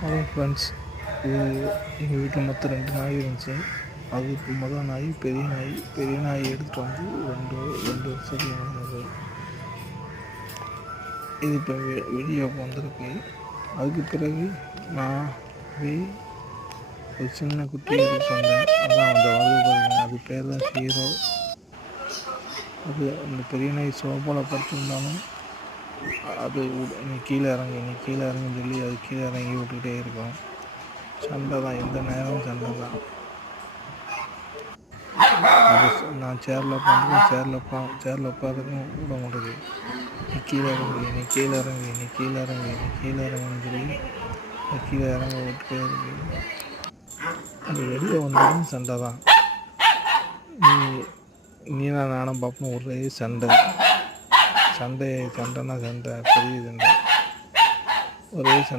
Hello friends, இது எங்கள் வீட்டில் மொத்தம் 2 நாய் இருந்துச்சு. அது இப்போ நாய் பெரிய நாய் எடுத்துகிட்டு வந்து 2 வருஷத்துக்கு ஆனது. இது இப்போ வெளியே வந்திருக்கு. அதுக்கு பிறகு நான் போய் ஒரு சின்ன குட்டி எடுத்து வந்தேன். அதான் அந்த வலது, அது பேர் தான் ஹீரோ. அது அந்த பெரிய நாய் சோபாவில் படுத்திருந்தாலும் அது நீ கீழே இறங்குன்னு சொல்லி அது கீழே இறங்கி விட்டுக்கிட்டே இருக்கும். சண்டை தான், எந்த நேரமும் சண்டை தான். அது நான் சேரில் உட்காந்துக்கும் விட மாட்டேது. நீ கீழே இறங்குன்னு சொல்லி கீழே இறங்க விட்டுட்டே இருக்கு. அது வெளியே வந்தாலும் சண்டை தான். நீனா நானும் பார்ப்போம், ஒரே சண்டைனா சண்டை, பெரிய சண்டை, ஒரே சண்டை.